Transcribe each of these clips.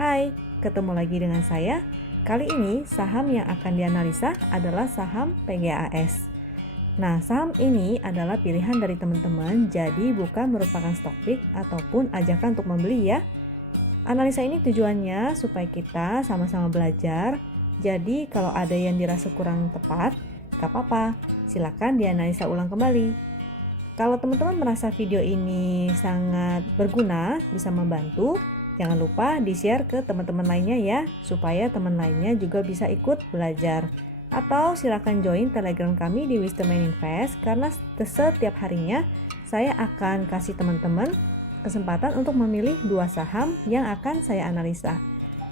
Hai, ketemu lagi dengan saya. Kali ini saham yang akan dianalisa adalah saham PGAS. Nah, saham ini adalah pilihan dari teman-teman, jadi bukan merupakan stock pick ataupun ajakan untuk membeli ya. Analisa ini tujuannya supaya kita sama-sama belajar. Jadi kalau ada yang dirasa kurang tepat, gak apa-apa, silakan dianalisa ulang kembali. Kalau teman-teman merasa video ini sangat berguna, bisa membantu, jangan lupa di-share ke teman-teman lainnya ya, supaya teman lainnya juga bisa ikut belajar. Atau silakan join Telegram kami di Wisdom and Invest, karena setiap harinya saya akan kasih teman-teman kesempatan untuk memilih 2 saham yang akan saya analisa.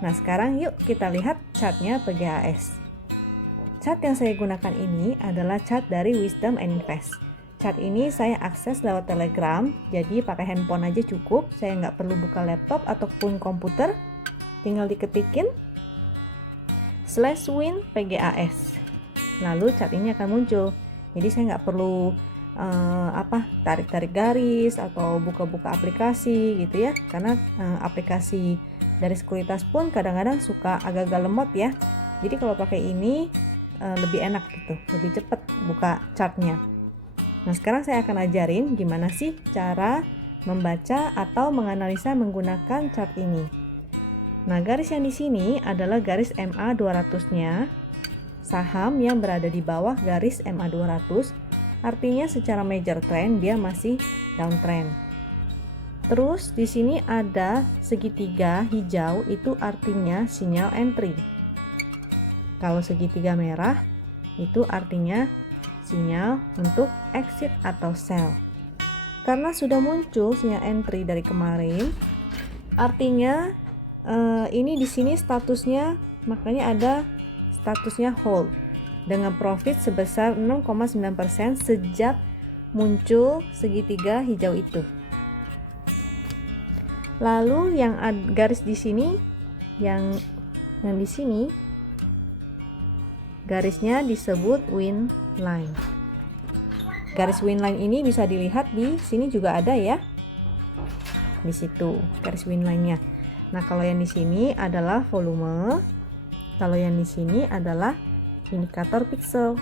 Nah, sekarang yuk kita lihat chartnya PGAS. Chart yang saya gunakan ini adalah chart dari Wisdom and Invest. Chart ini saya akses lewat Telegram, jadi pakai handphone aja cukup. Saya nggak perlu buka laptop ataupun komputer, tinggal diketikin /win PGAS. Lalu chart ini akan muncul. Jadi saya nggak perlu tarik-tarik garis atau buka-buka aplikasi gitu ya, karena aplikasi dari sekuritas pun kadang-kadang suka agak-agak lemot ya. Jadi kalau pakai ini lebih enak gitu, lebih cepat buka chartnya. Nah, sekarang saya akan ajarin gimana sih cara membaca atau menganalisa menggunakan chart ini. Nah, garis yang di sini adalah garis MA 200-nya. Saham yang berada di bawah garis MA 200, artinya secara major trend dia masih downtrend. Terus di sini ada segitiga hijau, itu artinya sinyal entry. Kalau segitiga merah itu artinya sinyal untuk exit atau sell. Karena sudah muncul sinyal entry dari kemarin, artinya ini di sini statusnya, makanya ada statusnya hold dengan profit sebesar 0,9% sejak muncul segitiga hijau itu. Lalu yang garis di sini, yang di sini garisnya disebut win line. Garis win line ini bisa dilihat di sini juga ada ya. Di situ garis win line-nya. Nah, kalau yang di sini adalah volume. Kalau yang di sini adalah indikator pixel.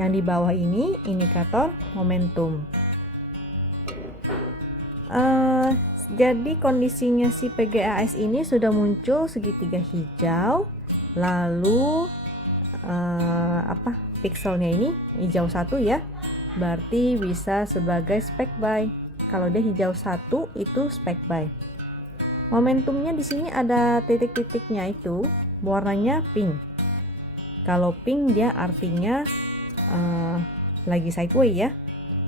Yang di bawah ini indikator momentum. Jadi kondisinya si PGAS ini sudah muncul segitiga hijau, lalu pixelnya ini hijau 1 ya, berarti bisa sebagai spec buy. Kalau dia hijau 1 itu spec buy. Momentumnya di sini ada titik-titiknya, itu warnanya pink. Kalau pink dia artinya lagi sideways ya.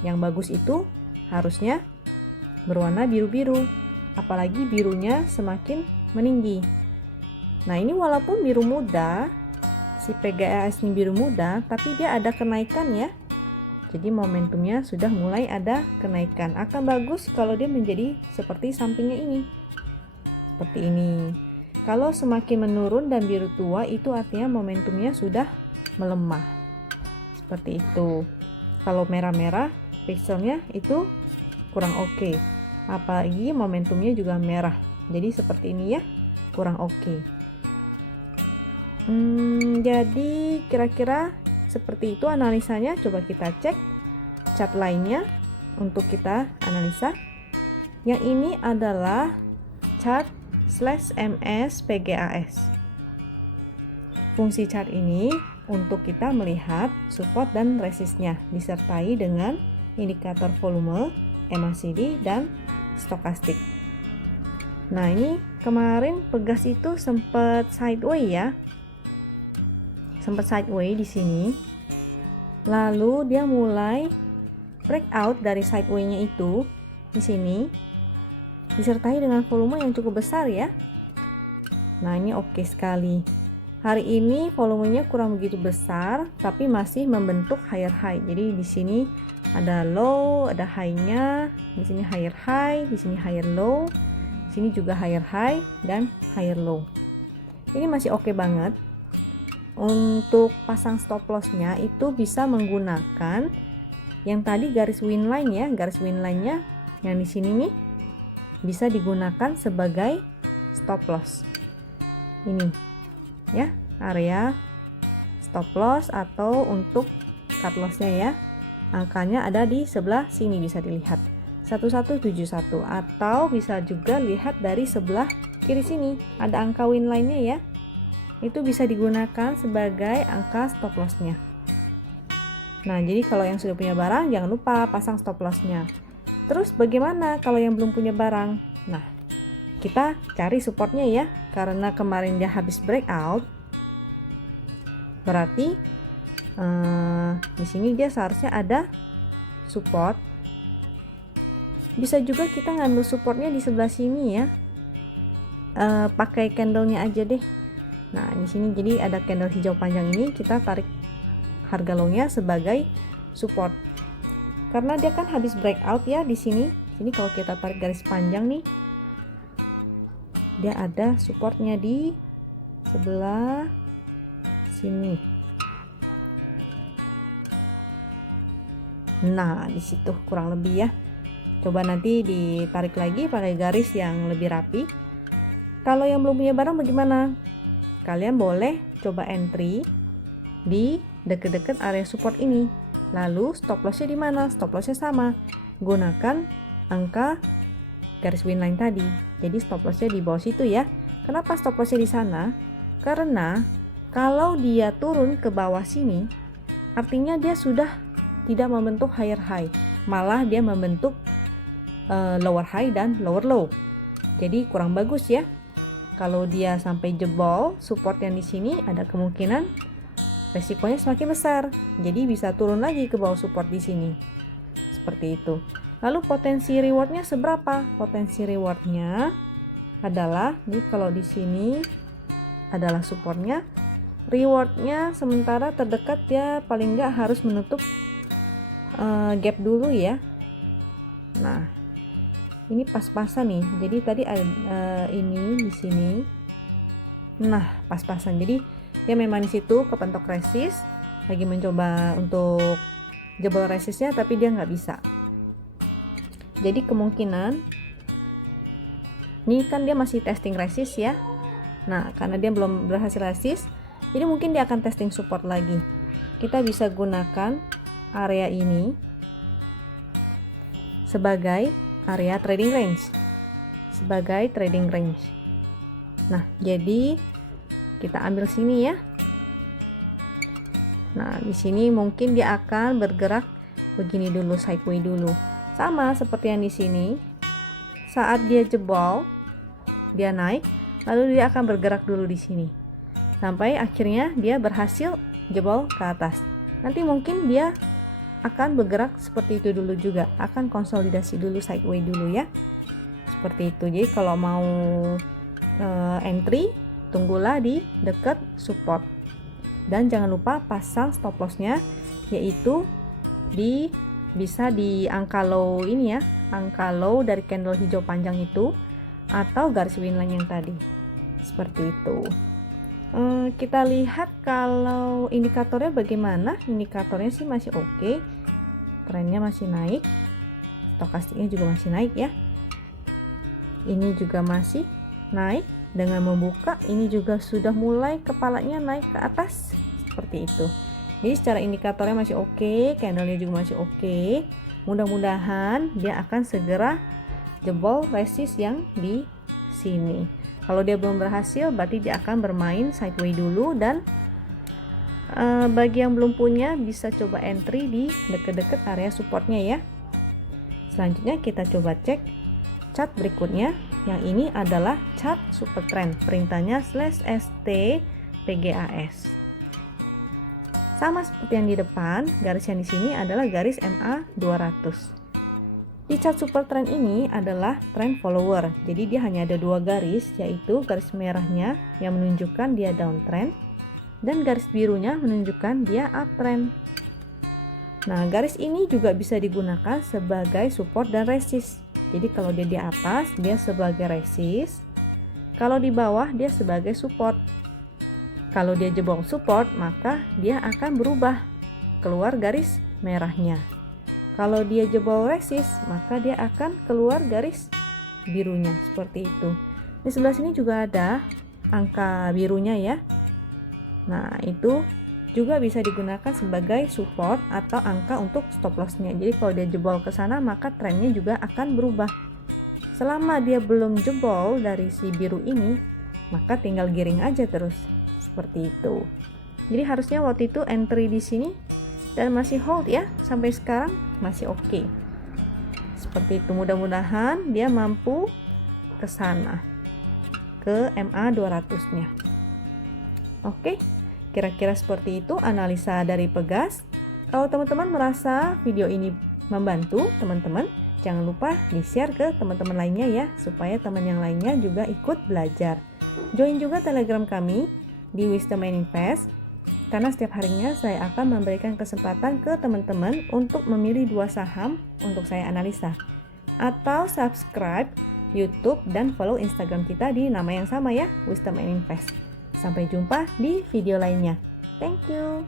Yang bagus itu harusnya berwarna biru-biru, apalagi birunya semakin meninggi. Nah, ini walaupun biru muda, si PGAS ini biru muda, tapi dia ada kenaikan ya. Jadi momentumnya sudah mulai ada kenaikan. Akan bagus kalau dia menjadi seperti sampingnya ini. Seperti ini. Kalau semakin menurun dan biru tua, itu artinya momentumnya sudah melemah. Seperti itu. Kalau merah-merah, pixelnya itu kurang oke. Apalagi momentumnya juga merah. Jadi seperti ini ya, kurang oke. Jadi kira-kira seperti itu analisanya. Coba kita cek chart lainnya untuk kita analisa. Yang ini adalah chart /MS PGAS. Fungsi chart ini untuk kita melihat support dan resistnya, disertai dengan indikator volume, MACD, dan stokastik. Nah, ini kemarin pegas itu sempat sideways ya. Sempat sideways di sini. Lalu dia mulai breakout dari sideways-nya itu di sini, disertai dengan volume yang cukup besar ya. Nah, ini oke sekali. Hari ini volumenya kurang begitu besar, tapi masih membentuk higher high. Jadi di sini ada low, ada high-nya, di sini higher high, di sini higher low, di sini juga higher high dan higher low. Ini masih oke banget. Untuk pasang stop loss-nya itu bisa menggunakan yang tadi garis win line ya. Garis win line-nya yang di sini nih bisa digunakan sebagai stop loss. Ini ya, area stop loss atau untuk cut lossnya ya. Angkanya ada di sebelah sini, bisa dilihat 1171, atau bisa juga lihat dari sebelah kiri sini ada angka win lainnya ya. Itu bisa digunakan sebagai angka stop lossnya. Nah, jadi kalau yang sudah punya barang jangan lupa pasang stop lossnya. Terus bagaimana kalau yang belum punya barang? Nah, kita cari supportnya ya, karena kemarin dia habis breakout. Berarti di sini dia seharusnya ada support. Bisa juga kita ngambil supportnya di sebelah sini ya. Pakai candlenya aja deh. Nah, di sini jadi ada candle hijau panjang ini, kita tarik harga low-nya sebagai support. Karena dia kan habis breakout ya di sini. Ini kalau kita tarik garis panjang nih, dia ada supportnya di sebelah sini. Nah, di situ kurang lebih ya. Coba nanti ditarik lagi pakai garis yang lebih rapi. Kalau yang belum punya barang bagaimana? Kalian boleh coba entry di deket-deket area support ini. Lalu stop lossnya di mana? Stop lossnya sama. Gunakan angka garis win line tadi. Jadi stop lossnya di bawah situ ya. Kenapa stop lossnya di sana? Karena kalau dia turun ke bawah sini, artinya dia sudah tidak membentuk higher high, malah dia membentuk lower high dan lower low. Jadi kurang bagus ya. Kalau dia sampai jebol support yang di sini, ada kemungkinan resikonya semakin besar. Jadi bisa turun lagi ke bawah support di sini. Seperti itu. Lalu potensi rewardnya seberapa? Potensi rewardnya adalah, nih kalau di sini adalah supportnya, rewardnya sementara terdekat ya paling nggak harus menutup gap dulu ya. Nah, ini pas-pasan nih. Jadi tadi ada ini di sini. Nah, pas-pasan. Jadi dia memang di situ kepentok resist, lagi mencoba untuk jebol resistnya, tapi dia nggak bisa. Jadi kemungkinan ini kan dia masih testing resist ya. Nah, karena dia belum berhasil resist, jadi mungkin dia akan testing support lagi. Kita bisa gunakan area ini sebagai area trading range. Nah, jadi kita ambil sini ya. Nah, di sini mungkin dia akan bergerak begini dulu, sideway dulu. Sama seperti yang di sini. Saat dia jebol, dia naik, lalu dia akan bergerak dulu di sini. Sampai akhirnya dia berhasil jebol ke atas. Nanti mungkin dia akan bergerak seperti itu dulu juga, akan konsolidasi dulu, sideway dulu ya. Seperti itu. Jadi kalau mau entry, tunggulah di dekat support. Dan jangan lupa pasang stop lossnya, yaitu bisa di angka low ini ya, angka low dari candle hijau panjang itu, atau garis win line yang tadi. Seperti itu. Kita lihat kalau indikatornya bagaimana. Indikatornya sih masih oke, trennya masih naik, stokastiknya juga masih naik ya. Ini juga masih naik dengan membuka. Ini juga sudah mulai kepalanya naik ke atas, seperti itu. Jadi secara indikatornya masih oke, candlenya juga masih oke. Mudah-mudahan dia akan segera jebol resist yang di sini. Kalau dia belum berhasil, berarti dia akan bermain sideway dulu. Dan bagi yang belum punya, bisa coba entry di deket-deket area supportnya ya. Selanjutnya kita coba cek chart berikutnya. Yang ini adalah chart super trend, perintahnya /ST PGAS. Sama seperti yang di depan, garis yang di sini adalah garis MA 200. Di chart super trend ini adalah trend follower. Jadi dia hanya ada dua garis, yaitu garis merahnya yang menunjukkan dia downtrend dan garis birunya menunjukkan dia uptrend. Nah, garis ini juga bisa digunakan sebagai support dan resist. Jadi kalau dia di atas, dia sebagai resist. Kalau di bawah, dia sebagai support. Kalau dia jebol support, maka dia akan berubah keluar garis merahnya. Kalau dia jebol resist, maka dia akan keluar garis birunya, seperti itu. Di sebelah sini juga ada angka birunya ya. Nah, itu juga bisa digunakan sebagai support atau angka untuk stop lossnya. Jadi kalau dia jebol ke sana, maka trennya juga akan berubah. Selama dia belum jebol dari si biru ini, maka tinggal giring aja terus. Seperti itu. Jadi harusnya waktu itu entry di sini dan masih hold ya, sampai sekarang masih oke. Seperti itu, mudah-mudahan dia mampu ke sana, ke MA 200-nya. Oke, kira-kira seperti itu analisa dari Pegas. Kalau teman-teman merasa video ini membantu teman-teman, jangan lupa di-share ke teman-teman lainnya ya, supaya teman yang lainnya juga ikut belajar. Join juga Telegram kami di Wisdom and Invest, karena setiap harinya saya akan memberikan kesempatan ke teman-teman untuk memilih 2 saham untuk saya analisa. Atau subscribe YouTube dan follow Instagram kita di nama yang sama ya, Wisdom and Invest. Sampai jumpa di video lainnya. Thank you.